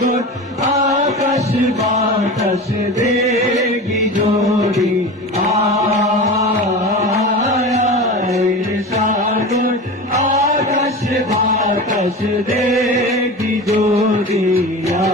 সাগর আকাশ বাতাস দেবি জোড়ি সাগর আকাশ বাতাস দেবি জোড়িয়া